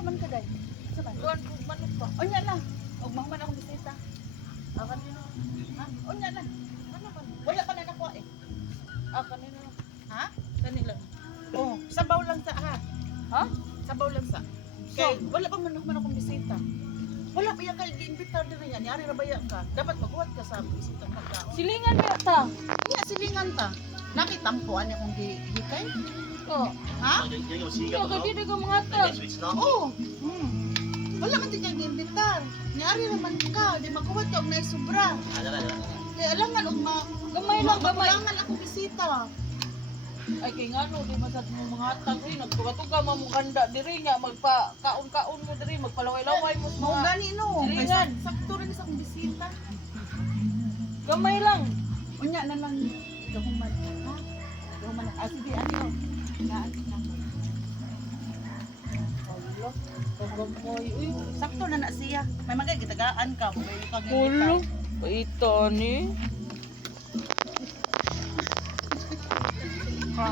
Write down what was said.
Asa man ka day? Asa man? Kuan ko manok pa. Unya na. Og mahuman akong bisita. Akan nino. Ha? Unya na. Ano man? Wala ka na nakuha eh. Akan nino. Ha? Kanila. Oh, sabaw lang sa ha. Ha? Sabaw lang sa. Kay wala pa man akong bisita. Wala pa yan kay gi-imbitar diri yan. Yari ra baya ka. Dapat maghuwat ka sa bisita magkaon. Silingan niya ta. Nya silingan ta. Nakitampuan niya kung gihikay. Oh. Ha? Kaya kadi daga mga ta. Oo. Wala man din kang gi-imbitar. Yari naman ka, di maghuwat ka og naay sobra. Kaya alangan og Gamay lang, gamay. Makulangan akong bisita. Ay kay ngano di masad mo mga tag ri nagtuga-tuga mo mong ganda diri nga magpa kaon-kaon mo diri magpalaway-laway mo sa Mao mga gani no. Kay Silingan. sakto rin sa akong bisita. gamay lang. Unya na lang gahuman. Ha? Gahuman na. Sige, ano? Naan na. Allah, pagamoy. Uy, Sakto na na siya. May magay gitagaan ka. May kang ulo. Ito ni. Ha?